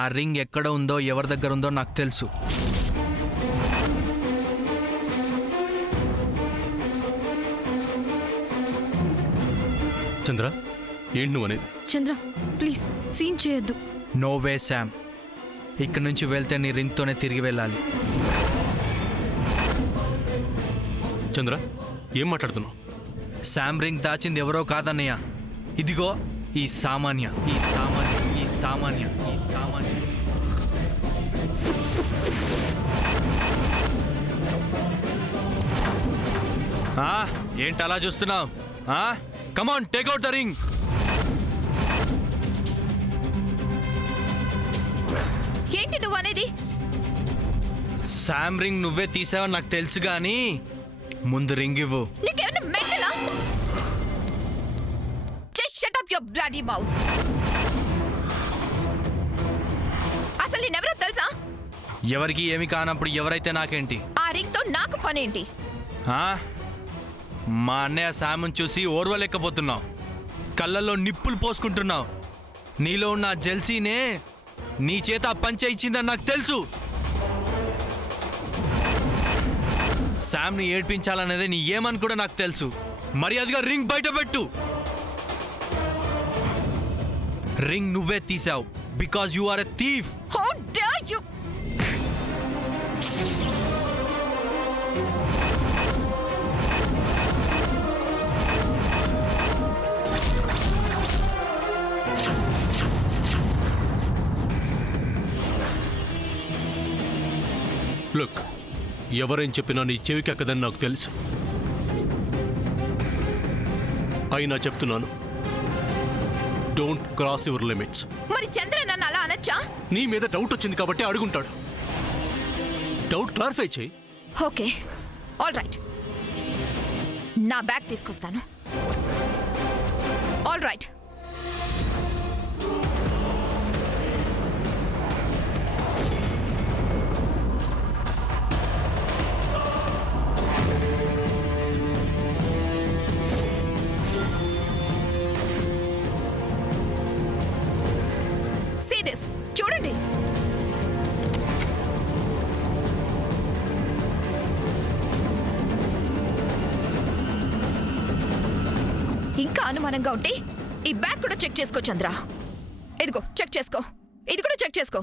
ఆ రింగ్ ఎక్కడ ఉందో ఎవరి దగ్గర ఉందో నాకు తెలుసు. చంద్ర, ఏంటి నువ్వు అనేది? చంద్ర ప్లీజ్ సీన్ చేయొద్దు. నో వే శామ్, ఇక్కడి నుంచి వెళ్తే నీ రింగ్తోనే తిరిగి వెళ్ళాలి. చంద్ర, ఏం మాట్లాడుతున్నావు? శామ్ రింగ్ దాచింది ఎవరో కాదన్నయ్య, ఇదిగో ఈ సామాన్య, ఈ సామాన్య, ఈ సామాన్య, ఈ సామాన్య. ఏంటి అలా చూస్తున్నావు? కమాన్, టేక్ అవుట్ ద రింగ్. ఏంటి నువ్వు అనేది? శామ్ రింగ్ నువ్వే తీసావని నాకు తెలుసు గాని ముందు రింగ్ ఇవ్వు. నీకేమైనా మెంటలా? Just shut up your bloody mouth. అసలు నేనెవరో తెలుసా? ఎవరికి ఏమి కానప్పుడు ఎవరైతే నాకేంటి? ఆ రింగ్ తో నాకు పనేంటి? మా అన్నయ్య శామ్ని చూసి ఓర్వలేకపోతున్నావు, కళ్ళల్లో నిప్పులు పోసుకుంటున్నావు. నీలో ఉన్న జెల్సీనే నీ చేత పంచ ఇచ్చిందని నాకు తెలుసు. శామ్ని ఏడ్పించాలనేది నీ ఏమని కూడా నాకు తెలుసు. మర్యాదగా రింగ్ బయట పెట్టు. రింగ్ నువ్వే తీసావు because you are a thief. How dare you! Look, ఎవరేం చెప్పినా నీ చెవికి ఎక్కదని నాకు తెలుసు. అయినా చెప్తున్నాను, డోంట్ క్రాస్ యువర్ లిమిట్స్. మరి చంద్ర నన్ను అలా అనొచ్చా? నీ మీద డౌట్ వచ్చింది కాబట్టి అడుగుంటాడు. డౌట్ క్లారిఫై చేయి. Okay, all right. నా బ్యాగ్ తీసుకొస్తాను. All right. See this. చూడండి. ఇంకా అనుమానంగా ఉంటే ఈ బ్యాగ్ కూడా చెక్ చేసుకో చంద్ర. ఇదిగో చెక్ చేసుకో, ఇది కూడా చెక్ చేసుకో.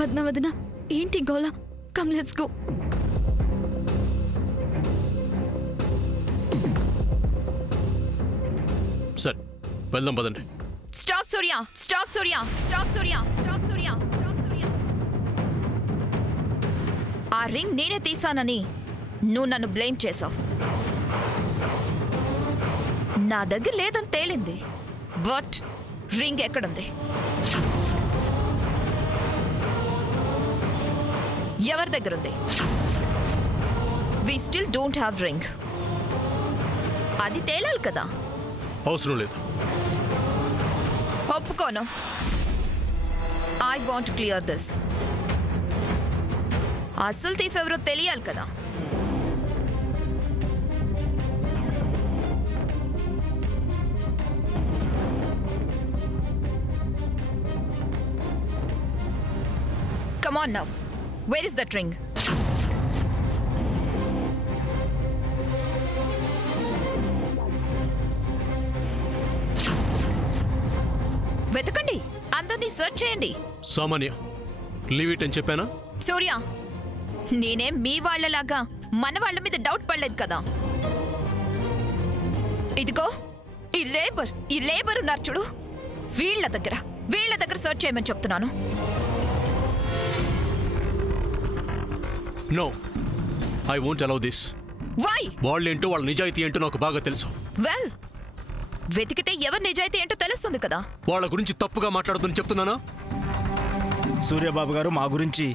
పద్మవదన ఏంటి గోలా? Come let's go. సరే వెళ్దాం, పదండి. స్టాప్ సూర్య, స్టాప్ సూర్య, స్టాప్ సూర్య, స్టాప్ సూర్య, స్టాప్ సూర్య. ఆ రింగ్ నేనే తీసానని నువ్వు నన్ను బ్లేమ్ చేసావు. నా దగ్గర లేదని తేలింది, బట్ రింగ్ ఎక్కడుంది? ఎవరి దగ్గర ఉంది? We still don't have ring. అది తేలాలి కదా. అవసరం లేదు. ఒప్పుకోను. I want clear this. అసలు థీఫ్ ఎవరో తెలియాలి కదా. Come on now. Where is that ring? వెతకండి, అందరినీ సర్చ్ చేయండి. సామాన్య, లీవ్ ఇట్ అని చెప్పానా? సూర్య, నేనేం మీ వాళ్ళలాగా మన వాళ్ళ మీద డౌట్ పడలేదు కదా. ఇదిగో ఈ లేబర్ ఉన్నారు చూడు, వీళ్ళ దగ్గర సర్చ్ చేయమని చెప్తున్నాను. No, I won't allow this. Why? వాళ్ళేంటో వాళ్ళ నిజాయితీ ఏంటో నాకు బాగా తెలుసు. వెల్, వెతికితే ఎవరి నిజాయితీ ఏంటో తెలుస్తుంది కదా. వాళ్ళ గురించి తప్పుగా మాట్లాడుతుని చెప్తున్నానా? సూర్యబాబు గారు, మా గురించి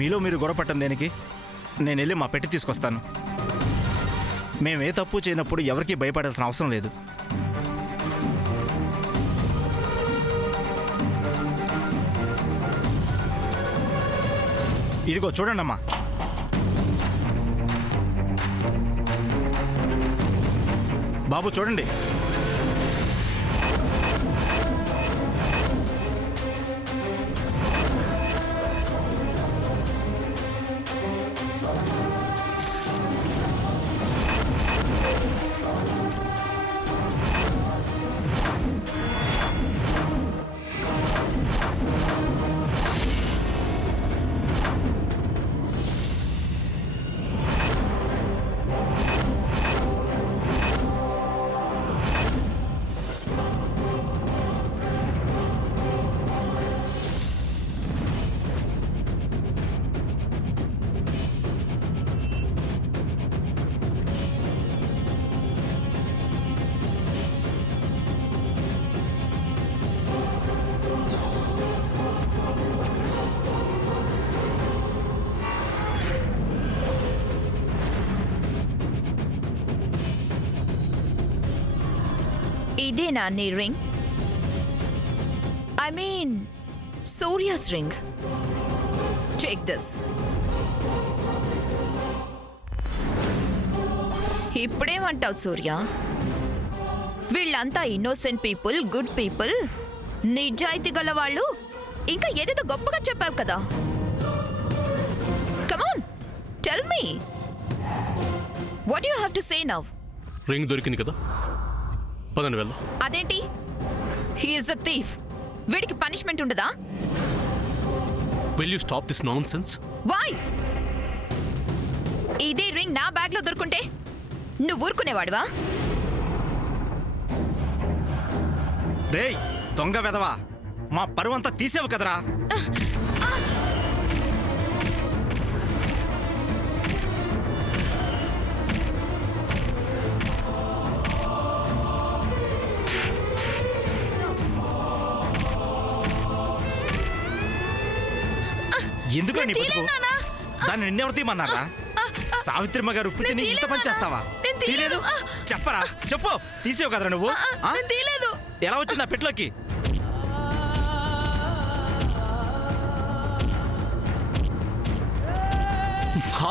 మీలో మీరు గొడవపట్టం దేనికి? నేను వెళ్ళి మా పెట్టి తీసుకొస్తాను. మేమే తప్పు చేయనప్పుడు ఎవరికీ భయపడాల్సిన అవసరం లేదు. ఇదిగో చూడండమ్మా. బాబు చూడండి. ఇదేనా నీ ring? I mean Surya's ring. Check this. ఇప్పుడేమంటావు సూర్య? వీళ్ళంతా ఇన్నోసెంట్ పీపుల్, గుడ్ పీపుల్, నిజాయితీ గల వాళ్ళు. ఇంకా ఏదేదో గొప్పగా చెప్పావు కదా. Come on, tell me what you have to say now. Ring దొరికింది కదా, పదండి వెళ్దాం. అదేంటి? He is a thief. వీడికి పనిష్మెంట్ ఉండదా? Will you stop this nonsense? Why? ఇదే రింగ్ నా బ్యాగ్ లో దొరుకుంటే నువ్వు ఊరుకునేవాడువా? రేయ్ దొంగ వెదవా, మా పరువంతా తీసేవు కదరా. ఎందుకు నీ బతుకు? దాన్ని నిన్నెవరు తీయమన్నారా? సావిత్రిమ్మ గారు ఉప్పు తిని ఇంత పని చేస్తావా? తీలేదు? చెప్పరా, చెప్పు. తీసేవు కదరా నువ్వు. ఎలా వచ్చింది ఆ పెట్లోకి?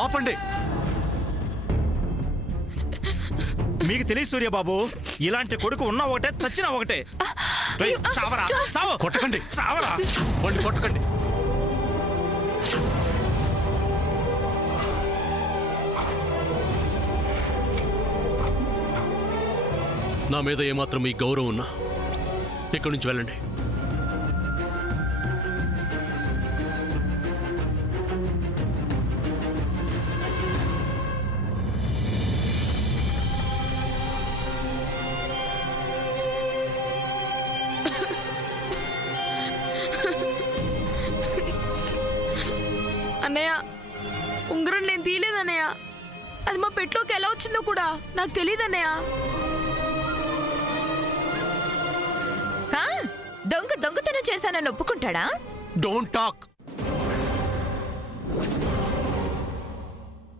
ఆపండి. మీకు తెలియదు సూర్యబాబు, ఇలాంటి కొడుకు ఉన్నా ఒకటే, చచ్చినా ఒకటే. రేయ్, చావరా, చావు. కొట్టకండి, చావరా. వాళ్ళు కొట్టకండి. నా మీద ఏమాత్రం మీ గౌరవం ఉన్నా ఇక్కడి నుంచి వెళ్ళండి. అన్నయ్య, ఉంగరం నేను తీయలేదన్నయ్య. అది మా పెట్లోకి ఎలా వచ్చిందో కూడా నాకు తెలియదన్నయ్య. దొంగతనం చేశానని ఒప్పుకుంటాడా? Don't talk.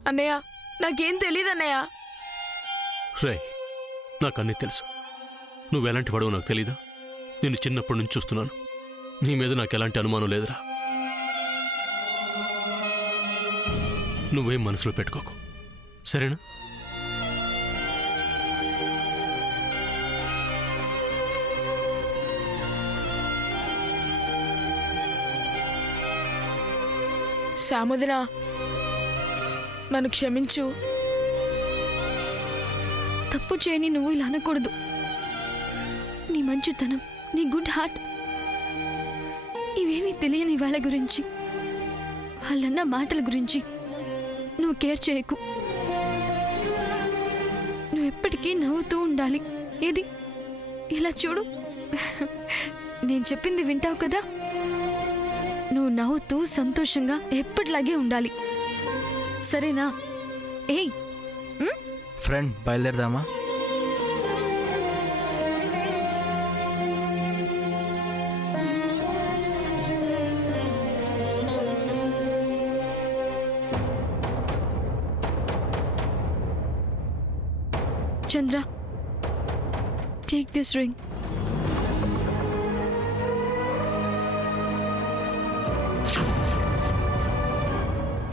అన్నయ్య, నాకేం తెలియదన్నయ్య. రే, నాకు అన్నీ తెలుసు. నువ్వు ఎలాంటి వాడో నాకు తెలీదా? నేను చిన్నప్పటి నుంచి చూస్తున్నాను. నీ మీద నాకు ఎలాంటి అనుమానం లేదురా. నువ్వేం మనసులో పెట్టుకోకు, సరేనా? శ్యామదిన, నన్ను క్షమించు. తప్పు చేయని నువ్వు ఇలా అనకూడదు. నీ మంచితనం, నీ గుడ్ హార్ట్, ఇవేమీ తెలియని వాళ్ళ గురించి, వాళ్ళన్న మాటల గురించి నువ్వు కేర్ చేయకు. నువ్వు ఎప్పటికీ నవ్వుతూ ఉండాలి. ఏది ఇలా చూడు, నేను చెప్పింది వింటావు కదా. నువ్వు నవ్వుతూ సంతోషంగా ఎప్పటిలాగే ఉండాలి, సరేనా? ఏయ్ ఫ్రెండ్, బయలుదేరదామా? Chandra, take this ring.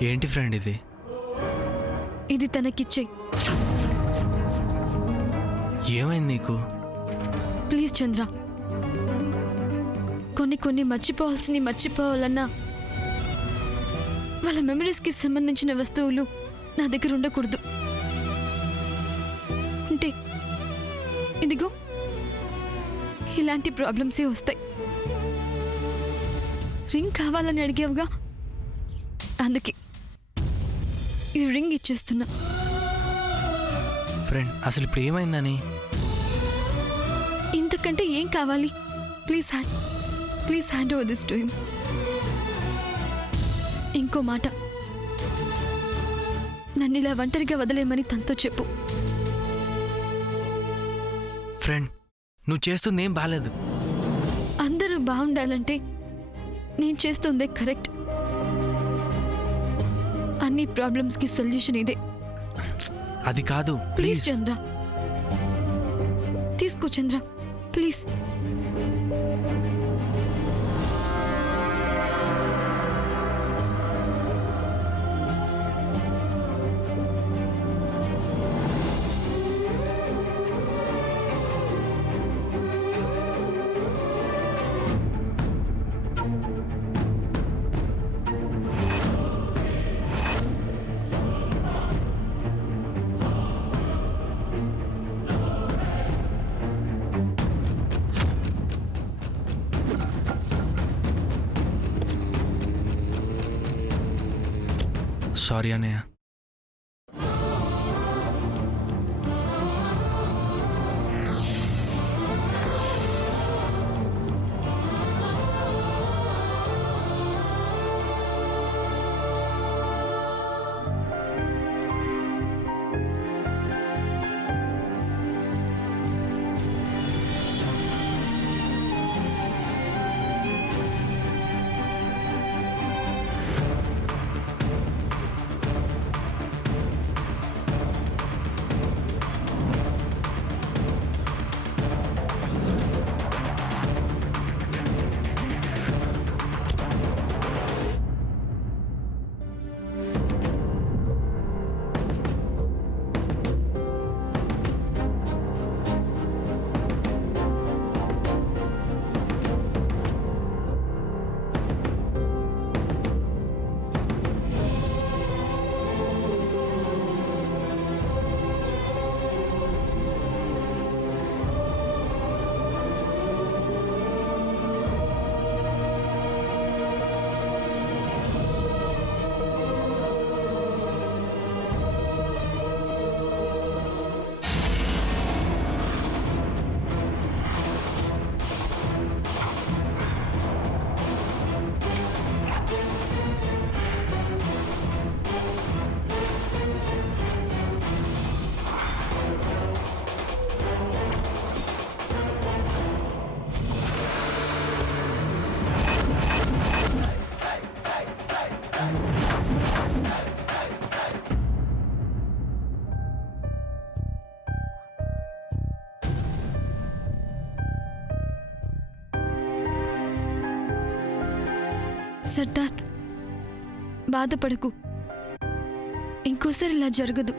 ఏంటి ఫ్రెండ్ ఇది? ఇది తనకిచ్చే. ఏమైంది నీకు? ప్లీజ్ చంద్ర, కొన్ని మర్చిపోవాలన్నా వాళ్ళ మెమరీస్కి సంబంధించిన వస్తువులు నా దగ్గర ఉండకూడదు. అంటే ఇదిగో ఇలాంటి ప్రాబ్లమ్సే వస్తాయి. రింగ్ కావాలని అడిగావుగా, అందుకే ఈ రింగ్ ఇచ్చేస్తున్నా. ఫ్రెండ్, అసలు ఇప్పుడు ఏమైందని? ఇంతకంటే ఏం కావాలి? Please hand over this to him. ఇంకో మాట, నన్ను ఇలా ఒంటరిగా వదిలేమని తనతో చెప్పు. ఫ్రెండ్, నువ్వు చేస్తుంది ఏం బాలేదు. అందరూ బాగుండాలంటే నేను చేస్తుందే కరెక్ట్. అన్ని ప్రాబ్లమ్స్కి సొల్యూషన్ ఇదే. అది కాదు, ప్లీజ్ ప్లీజ్. చంద్ర, తీసుకో చంద్ర, ప్లీజ్. సారీ అన్నయ్య. సర్దార్, బాధపడకు. ఇంకోసారి ఇలా జరగదు.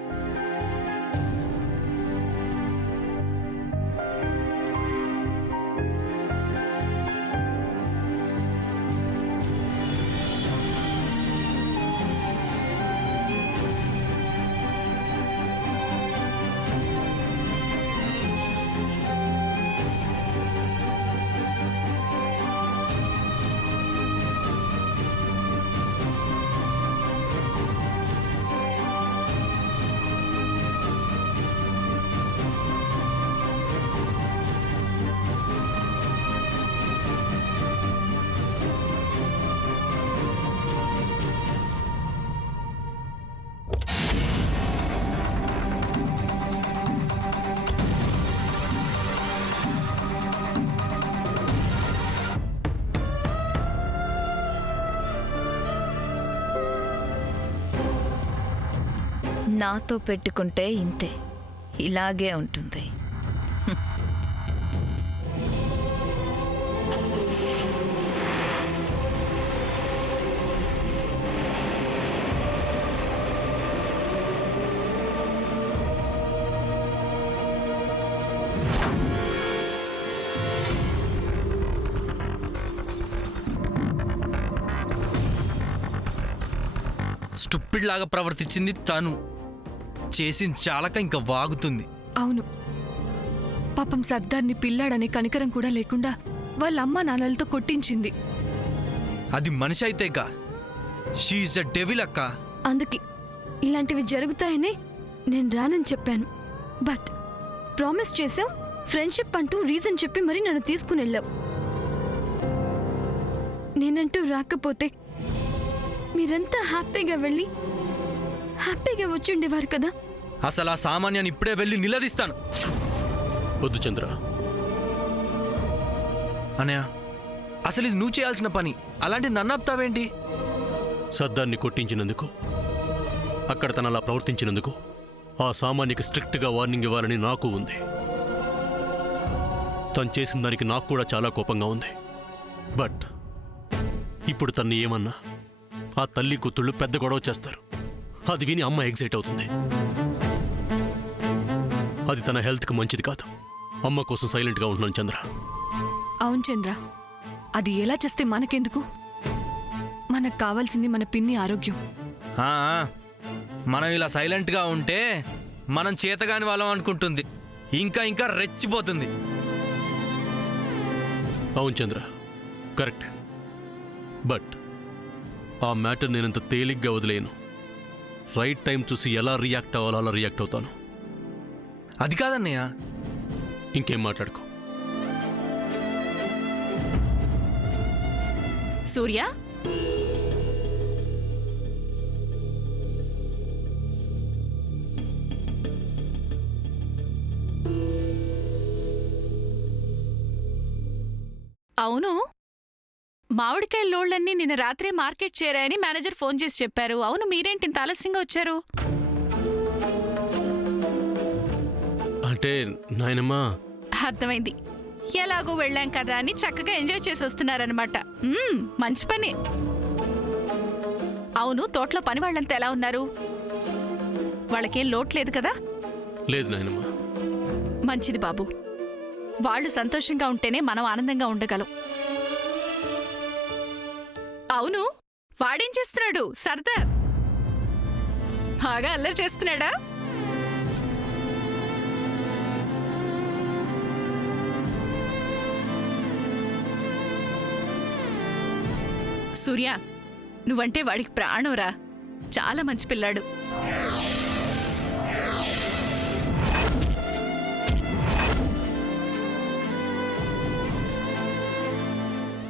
నాతో పెట్టుకుంటే ఇంతే. ఇలాగే ఉంటుంది. స్టూపిడ్ లాగా ప్రవర్తించింది తను, చేసిన చాలక ఇంకా వాగుతుంది. అవును, పాపం సర్దార్ని పిల్లాడనే కనికరం కూడా లేకుండా వాళ్ళ అమ్మా నాన్నలతో కొట్టించింది. అది మనిషి అయితేగా, షీఈస్ అ డెవిల్ అక్క. అందుకే ఇలాంటివి జరుగుతాయని నేను రానని చెప్పాను. బట్ ప్రామిస్ చేసావు, ఫ్రెండ్షిప్ అంటూ రీజన్ చెప్పి మరి నన్ను తీసుకుని వెళ్ళావు. నేనంటూ రాకపోతే మీరంతా హ్యాపీగా వెళ్ళి హ్యాపీగా వచ్చి ఉండేవారు కదా. అసలు ఆ సామాన్యాన్ని ఇప్పుడే వెళ్ళి నిలదీస్తాను. వద్దు చంద్ర. అనయ్య, అసలు ఇది నువ్వు చేయాల్సిన పని, అలాంటి నన్ను ఆపుతావేంటి? సర్దార్ని కొట్టించినందుకు, అక్కడ తను అలా ప్రవర్తించినందుకు ఆ సామాన్యకి స్ట్రిక్ట్గా వార్నింగ్ ఇవ్వాలని నాకు ఉంది. తను చేసిన దానికి నాకు కూడా చాలా కోపంగా ఉంది. బట్ ఇప్పుడు తన్ని ఏమన్నా ఆ తల్లి కూతుళ్ళు పెద్ద గొడవ చేస్తారు. అది విని అమ్మ ఎగ్జైట్ అవుతుంది. అది తన హెల్త్కి మంచిది కాదు. అమ్మ కోసం సైలెంట్గా ఉంటున్నాను చంద్ర. అవును చంద్ర, అది ఎలా చేస్తే మనకెందుకు? మనకు కావాల్సింది మన పిన్ని ఆరోగ్యం. ఆ, మనం ఇలా సైలెంట్గా ఉంటే మనం చేతగాని వాళ్ళం అనుకుంటుంది, ఇంకా ఇంకా రెచ్చిపోతుంది. అవును చంద్ర, కరెక్ట్. బట్ ఆ మ్యాటర్ నేనంత తేలిగ్గా వదిలేను. రైట్ టైం చూసి ఎలా రియాక్ట్ అవ్వాలో అలా రియాక్ట్ అవుతాను. అది కాదన్నయ్య. ఇంకేం మాట్లాడుకో. సూర్య, అవును, మామిడికాయ లోళ్ళన్నీ నిన్న రాత్రే మార్కెట్ చేరాయని మేనేజర్ ఫోన్ చేసి చెప్పారు. అవును, మీరేంటి ఇంత ఆలస్యంగా వచ్చారు? అంటే నాయనమ్మా, అర్థమైంది. ఎలాగో వెళ్ళాం కదా అని చక్కగా ఎంజాయ్ చేసి వస్తున్నారనమాట. మంచి పని. అవును, తోటలో పని వాళ్ళంతా ఎలా ఉన్నారు? వాళ్ళకేం లోట్లేదు కదా? లేదు నాయనమ్మా. మంచిది బాబు. వాళ్ళు సంతోషంగా ఉంటేనే మనం ఆనందంగా ఉండగలం. అవును, వాడేం చేస్తున్నాడు సర్దార్? బాగా అల్లరి చేస్తున్నాడా? సూర్య, నువ్వంటే వాడికి ప్రాణంరా. చాలా మంచి పిల్లాడు.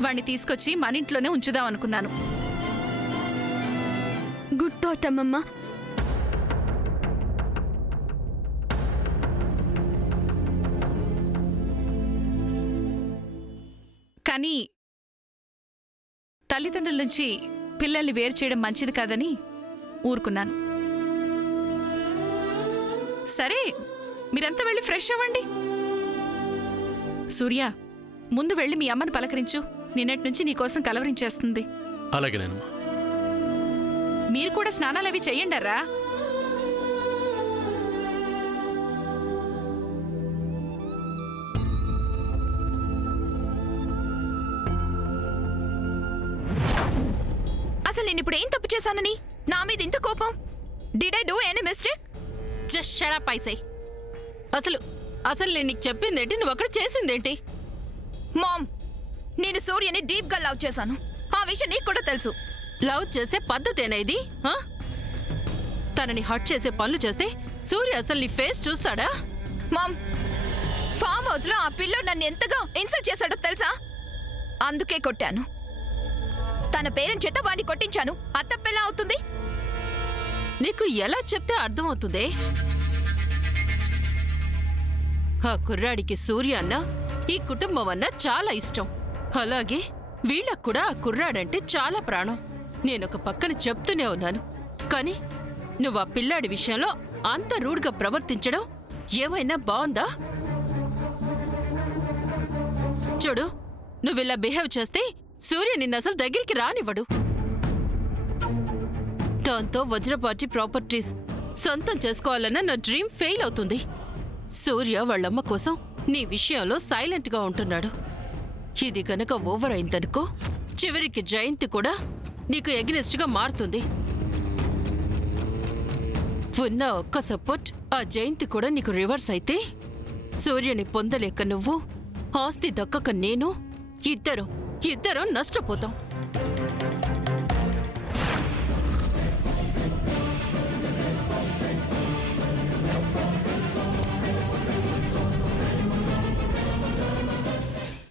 వాణ్ణి తీసుకొచ్చి మన ఇంట్లోనే ఉంచుదాం అనుకున్నాను. గుడ్ థాట్ అమ్మమ్మ. కానీ తల్లిదండ్రుల నుంచి పిల్లల్ని వేరు చేయడం మంచిది కాదని ఊరుకున్నాను. సరే, మీరంతా వెళ్ళి ఫ్రెష్ అవ్వండి. సూర్య, ముందు వెళ్ళి మీ అమ్మని పలకరించు. నిన్నటి నుంచి నీకోసం కలవరించేస్తుంది. అలాగే నాయనమ్మా. మీరు కూడా స్నానాలు అవి చెయ్యండర్రా. అసలు నేను ఇప్పుడు ఏం తప్పు చేశానని నా మీద ఇంత కోపం? Did I do any mistake? Just shut up ఐసై. అసలు నేను నీకు చెప్పిందేంటి, నువ్వు అక్కడ చేసిందేంటి? మామ్, నేను సూర్యని డీప్ గా లవ్ చేశాను. ఆ విషయం నీకు కూడా తెలుసు. లవ్ చేసే పద్ధతేనా ఇది? తనని హర్ట్ చేసే పనులు చేస్తే సూర్య అసలు నీ ఫేస్ చూస్తాడా? మామ్, ఫామ్ హౌస్ లో ఆ పిల్లోడు నన్ను ఎంతగా ఇన్సల్ట్ చేశాడో తెలుసా? అందుకే కొట్టాను. తన పేరెంట్ చేత వాడిని కొట్టించాను. అత్తప్పెలా అవుతుంది? నీకు ఎలా చెప్తే అర్థమవుతుందే? ఆ కుర్రాడికి సూర్య అన్న, ఈ కుటుంబం అన్న చాలా ఇష్టం. అలాగే వీళ్ళకు కూడా ఆ కుర్రాడంటే చాలా ప్రాణం. నేనొక పక్కన చెప్తూనే ఉన్నాను. కానీ నువ్వు ఆ పిల్లాడి విషయంలో అంత రూడ్గా ప్రవర్తించడం ఏమైనా బాగుందా? చూడు, నువ్విలా బిహేవ్ చేస్తే సూర్య నిన్నసలు దగ్గరికి రానివ్వడు. దాంతో వజ్రపాటి ప్రాపర్టీస్ సొంతం చేసుకోవాలన్న నా డ్రీమ్ ఫెయిల్ అవుతుంది. సూర్య వాళ్ళమ్మ కోసం నీ విషయంలో సైలెంట్గా ఉంటున్నాడు. ఇది గనక ఓవర్ అయిందనుకో, చివరికి జయంతి కూడా నీకు ఎగ్నెస్ట్గా మారుతుంది. ఉన్న ఒక్క సపోర్ట్ ఆ జయంతి కూడా నీకు రివర్స్ అయితే, సూర్యుని పొందలేక నువ్వు, ఆస్తి దక్కక నేను, ఇద్దరం నష్టపోతాం.